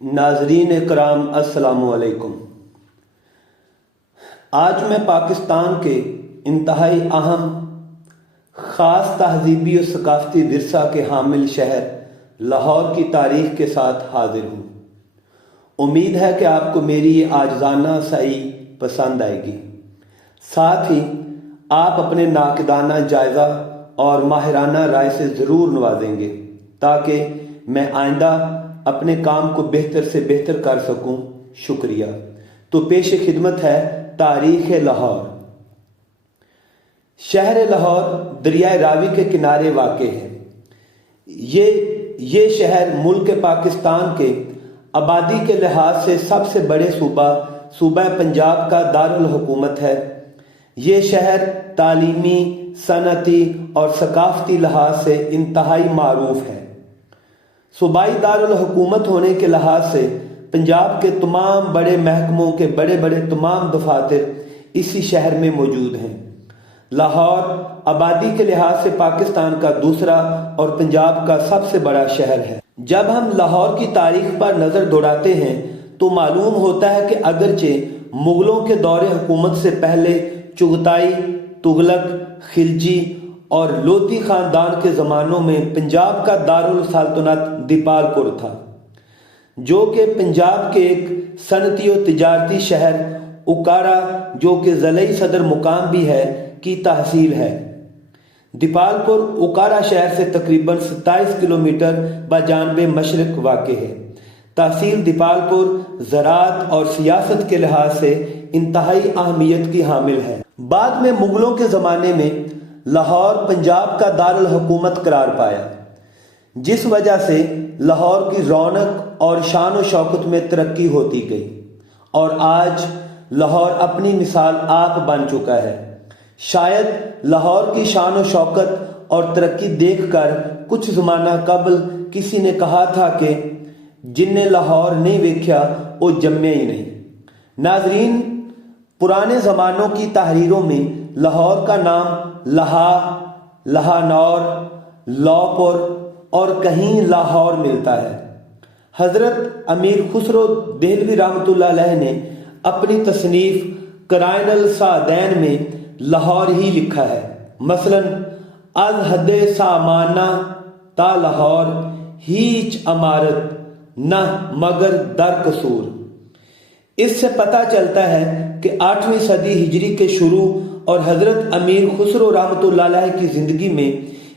ناظرین اکرام السلام علیکم۔ آج میں پاکستان کے انتہائی اہم خاص تہذیبی و ثقافتی ورثہ کے حامل شہر لاہور کی تاریخ کے ساتھ حاضر ہوں۔ امید ہے کہ آپ کو میری یہ عاجزانہ سعی پسند آئے گی۔ ساتھ ہی آپ اپنے ناقدانہ جائزہ اور ماہرانہ رائے سے ضرور نوازیں گے تاکہ میں آئندہ اپنے کام کو بہتر سے بہتر کر سکوں۔ شکریہ۔ تو پیش خدمت ہے تاریخ لاہور۔ شہر لاہور دریائے راوی کے کنارے واقع ہے۔ یہ شہر ملک پاکستان کے آبادی کے لحاظ سے سب سے بڑے صوبہ پنجاب کا دارالحکومت ہے۔ یہ شہر تعلیمی، صنعتی اور ثقافتی لحاظ سے انتہائی معروف ہے۔ صوبائی دارالحکومت ہونے کے لحاظ سے پنجاب کے تمام بڑے محکموں کے بڑے تمام دفاتر اسی شہر میں موجود ہیں۔ لاہور آبادی کے لحاظ سے پاکستان کا دوسرا اور پنجاب کا سب سے بڑا شہر ہے۔ جب ہم لاہور کی تاریخ پر نظر دوڑاتے ہیں تو معلوم ہوتا ہے کہ اگرچہ مغلوں کے دور حکومت سے پہلے چغتائی، تغلق، خلجی اور لودھی خاندان کے زمانوں میں پنجاب کا دارالسلطنت دیپال پور تھا، جو کہ پنجاب کے ایک صنعتی و تجارتی شہر اوکارا، جو کہ ضلعی صدر مقام بھی ہے، کی تحصیل ہے۔ دیپال پور اوکارا شہر سے تقریباً 27 کلومیٹر بجانب مشرق واقع ہے۔ تحصیل دیپال پور زراعت اور سیاست کے لحاظ سے انتہائی اہمیت کی حامل ہے۔ بعد میں مغلوں کے زمانے میں لاہور پنجاب کا دارالحکومت قرار پایا، جس وجہ سے لاہور کی رونق اور شان و شوکت میں ترقی ہوتی گئی اور آج لاہور اپنی مثال آپ بن چکا ہے۔ شاید لاہور کی شان و شوکت اور ترقی دیکھ کر کچھ زمانہ قبل کسی نے کہا تھا کہ جن نے لاہور نہیں ویکھیا وہ جمے ہی نہیں۔ ناظرین، پرانے زمانوں کی تحریروں میں لاہور کا نام لہانور، لاپور اور کہیں لاہور ملتا ہے۔ حضرت امیر خسرو دہلوی رحمۃ اللہ علیہ نے اپنی تصنیف قرائن الصادین میں لاہور ہی لکھا ہے۔ مثلا از حد سامانہ تا لاہور ہیچ عمارت نہ مگر در قصور۔ اس سے پتہ چلتا ہے کہ 8ویں صدی ہجری کے شروع اور حضرت امیر خسرو رحمۃ اللہ علیہ کی زندگی میں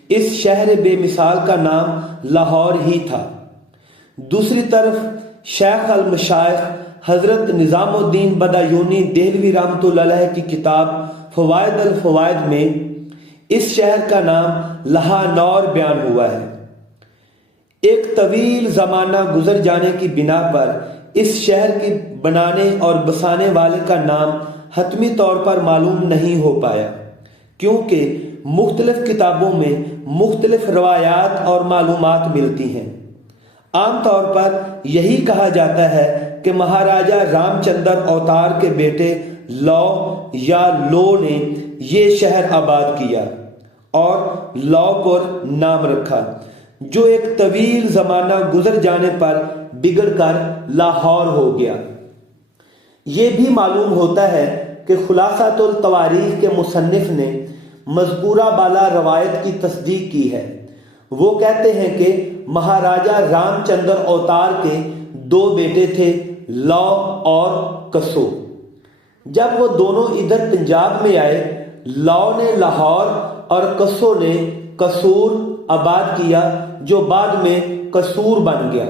اس شہر بے مثال کا نام لاہور ہی تھا۔ دوسری طرف شیخ المشائخ حضرت نظام الدین بدایونی دہلوی رحمۃ اللہ علیہ کی کتاب فوائد الفوائد میں اس شہر کا نام لہانور بیان ہوا ہے۔ ایک طویل زمانہ گزر جانے کی بنا پر اس شہر کی بنانے اور بسانے والے کا نام حتمی طور پر معلوم نہیں ہو پایا، کیونکہ مختلف کتابوں میں مختلف روایات اور معلومات ملتی ہیں۔ عام طور پر یہی کہا جاتا ہے کہ مہاراجہ رام چندر اوتار کے بیٹے لو نے یہ شہر آباد کیا اور لاپور نام رکھا، جو ایک طویل زمانہ گزر جانے پر بگڑ کر لاہور ہو گیا۔ یہ بھی معلوم ہوتا ہے کہ خلاصۃ التواریخ کے مصنف نے مذکورہ بالا روایت کی تصدیق کی ہے۔ وہ کہتے ہیں کہ مہاراجہ رام چندر اوتار کے 2 بیٹے تھے، لو اور کسو۔ جب وہ دونوں ادھر پنجاب میں آئے، لو نے لاہور اور کسو نے قصور آباد کیا، جو بعد میں قصور بن گیا،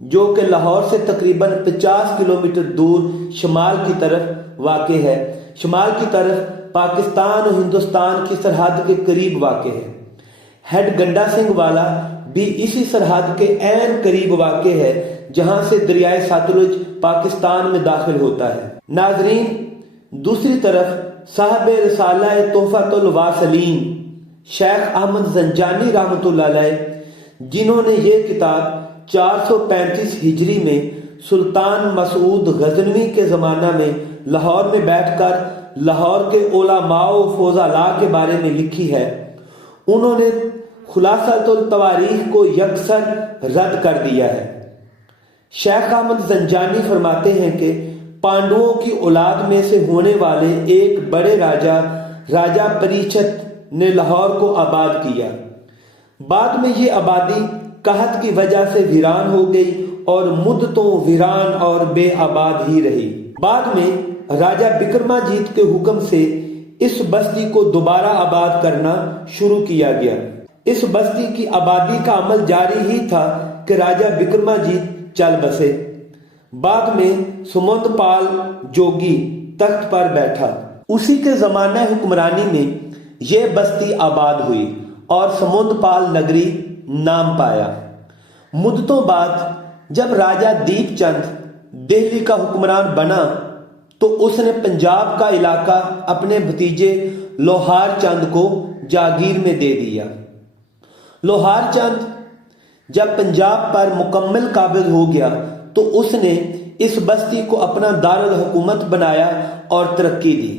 جو کہ لاہور سے تقریباً 50 کلومیٹر دور شمال کی طرف واقع ہے۔ شمال کی طرف پاکستان و ہندوستان کی سرحد کے قریب واقع ہے۔ ہیڈ گنڈا سنگھ والا بھی اسی سرحد کے عین قریب واقع ہے، جہاں سے دریائے ستلج پاکستان میں داخل ہوتا ہے۔ ناظرین، دوسری طرف صاحب رسالہ تحفۃ الواصلین شیخ احمد زنجانی رحمۃ اللہ علیہ، جنہوں نے یہ کتاب 435 ہجری میں سلطان مسعود غزنوی کے زمانہ میں لاہور میں بیٹھ کر لاہور کے علماء و فضلاء کے بارے میں لکھی ہے، انہوں نے خلاصۃ التواریخ کو یکسر رد کر دیا ہے۔ شیخ احمد زنجانی فرماتے ہیں کہ پانڈووں کی اولاد میں سے ہونے والے ایک بڑے راجا پریچت نے لاہور کو آباد کیا۔ بعد میں یہ آبادی قحط کی وجہ سے ویران ہو گئی اور مدتوں ویران اور بے آباد ہی رہی۔ بعد میں راجا بکرماجیت کے حکم سے اس بستی کو دوبارہ آباد کرنا شروع کیا گیا۔ اس بستی کی آبادی کا عمل جاری ہی تھا کہ راجا بکرماجیت چل بسے۔ بعد میں سمند پال جوگی تخت پر بیٹھا۔ اسی کے زمانہ حکمرانی میں یہ بستی آباد ہوئی اور سمند پال نگری نام پایا۔ مدتوں بعد جب راجا دیپ چند دہلی کا حکمران بنا تو اس نے پنجاب کا علاقہ اپنے بھتیجے لوہار چند کو جاگیر میں دے دیا۔ لوہار چند جب پنجاب پر مکمل قابض ہو گیا تو اس نے اس بستی کو اپنا دارالحکومت بنایا اور ترقی دی۔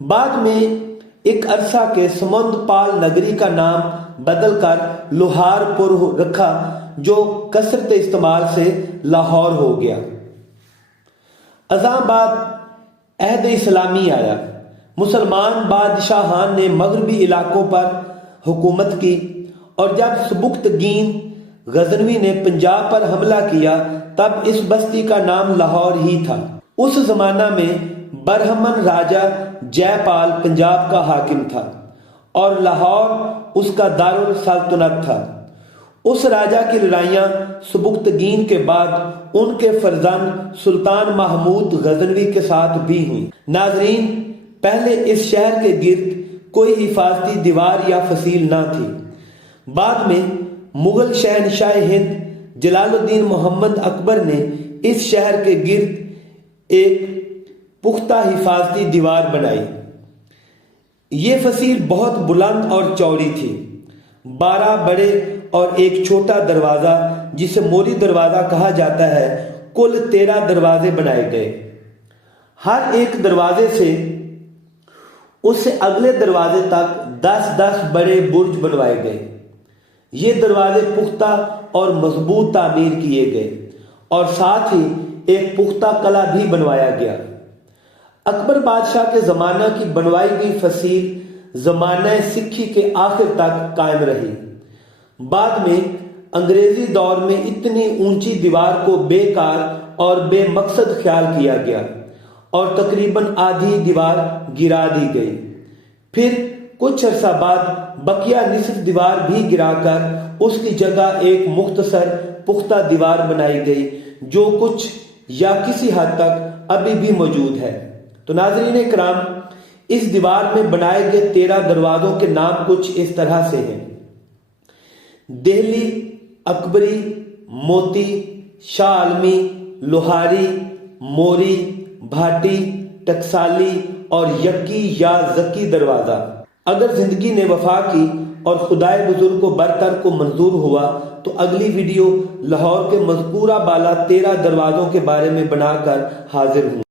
بعد میں ایک عرصہ کے سمند پال نگری کا نام بدل کر لوہار پور رکھا، جو کثرت استعمال سے لاہور ہو گیا۔ ازاں بعد عہد اسلامی آیا۔ مسلمان بادشاہان نے مغربی علاقوں پر حکومت کی، اور جب سبکتگین غزنوی نے پنجاب پر حملہ کیا تب اس بستی کا نام لاہور ہی تھا۔ اس زمانہ میں برہمن راجا جے پال پنجاب کا حاکم تھا اور لاہور اس کا دارالسلطنت تھا۔ اس راجا کی لڑائیاں سبکتگین کے بعد ان کے فرزند سلطان محمود غزنوی کے ساتھ بھی ہوئیں۔ ناظرین، پہلے اس شہر کے گرد کوئی حفاظتی دیوار یا فصیل نہ تھی۔ بعد میں مغل شہنشاہ ہند جلال الدین محمد اکبر نے اس شہر کے گرد ایک پختہ حفاظتی دیوار بنائی۔ یہ فصیل بہت بلند اور چوڑی تھی۔ 12 بڑے اور ایک چھوٹا دروازہ جسے موری دروازہ کہا جاتا ہے، کل 13 دروازے بنائے گئے۔ ہر ایک دروازے سے اس سے اگلے دروازے تک 10-10 بڑے برج بنوائے گئے۔ یہ دروازے پختہ اور مضبوط تعمیر کیے گئے اور ساتھ ہی ایک پختہ قلعہ بھی بنوایا گیا۔ اکبر بادشاہ کے زمانہ کی بنوائی گئی فصیل زمانہ سکھی کے آخر تک قائم رہی۔ بعد میں انگریزی دور میں اتنی اونچی دیوار کو بیکار اور بے مقصد خیال کیا گیا اور تقریباً آدھی دیوار گرا دی گئی۔ پھر کچھ عرصہ بعد بقیہ نصف دیوار بھی گرا کر اس کی جگہ ایک مختصر پختہ دیوار بنائی گئی، جو کچھ یا کسی حد تک ابھی بھی موجود ہے۔ تو ناظرین کرام، اس دیوار میں بنائے گئے 13 دروازوں کے نام کچھ اس طرح سے ہیں: دہلی، اکبری، موتی، شاہ عالمی، لوہاری، موری، بھاٹی، ٹکسالی اور یکی یا زکی دروازہ۔ اگر زندگی نے وفا کی اور خدائے بزرگ کو برتر کو منظور ہوا تو اگلی ویڈیو لاہور کے مذکورہ بالا 13 دروازوں کے بارے میں بنا کر حاضر ہوں۔